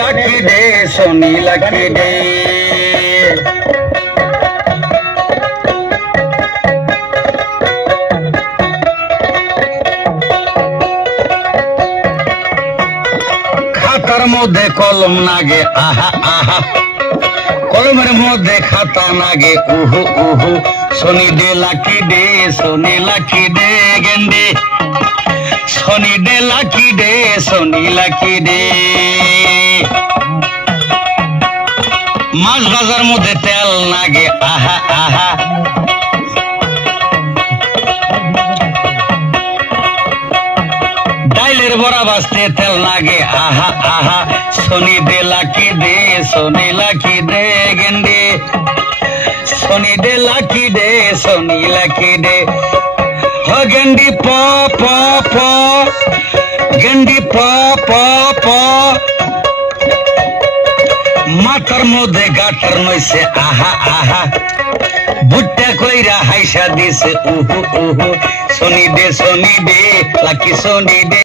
lucky day, Sony lucky day. খাতার মধ্যে কলম নাগে আহা আহা, কলমের মধ্যে খাতা নাগে উহু উহু। Sony day lucky day, Sony lucky day গেন্ডে। Sony day lucky day, Sony lucky day। মাছ ভাজার মধ্যে তেল নাগে আহা আহা, ডাইলের বড়া বাজতে তেল লাগে আহা আহা। Sony day lucky day, Sony lucky day গেন্ডে। Sony day lucky day, Sony lucky day। গেন্ডি প প প, গেন্ডি প প প। মাথার মধ্যে গাটার নইছে আহা আহা, ভুট্টা কইরা হাইসা দিছে উহু উহু। Sony day lucky Sony day।